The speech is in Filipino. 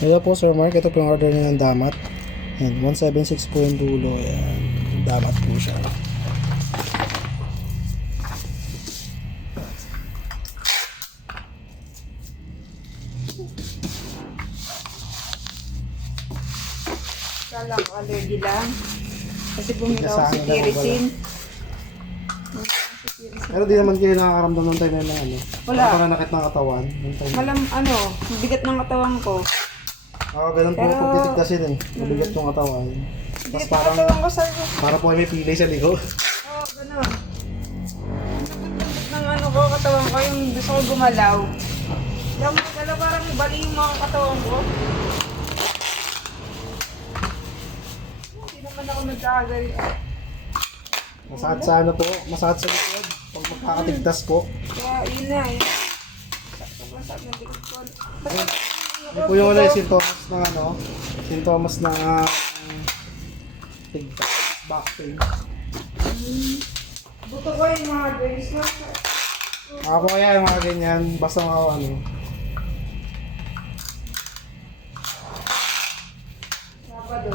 Hello po Sir Mark, ito po yung order niya ng damat. Yan, 176 po yung dulo. Yan, damat po siya. Kala ko allergy lang. Kasi bumili ako Sa sa akin lang Tirisin. Pero di naman kayo nakakaramdam ng time na ano. Wala. Ako nanakit ng katawan. Ng time. Bigat ng katawan ko. Ako ganun po Pero- pag titigdasin eh. Mabigat yung katawan. Tapos Bigat ng parang, katawan ko sa... para po may pilay sa ligo. Oo, ganun. Bigat ng ano ko, katawan ko, yung gusto ko gumalaw. Yung magalaw, parang bali yung mga katawan ko. Hindi naman ako nagkakagari. Masakit sa ano po, masakit sa likod. Pag magkakatigdas po. Kaya yun na, yun. Sobrang sakit ng likod ko. Yun po yung ano yung sintomas ng ano. Sintomas ng tigdas, back pain. Buto ko yung mga guys. Ako kaya yung mga ganyan, basta mga ano. Sabado,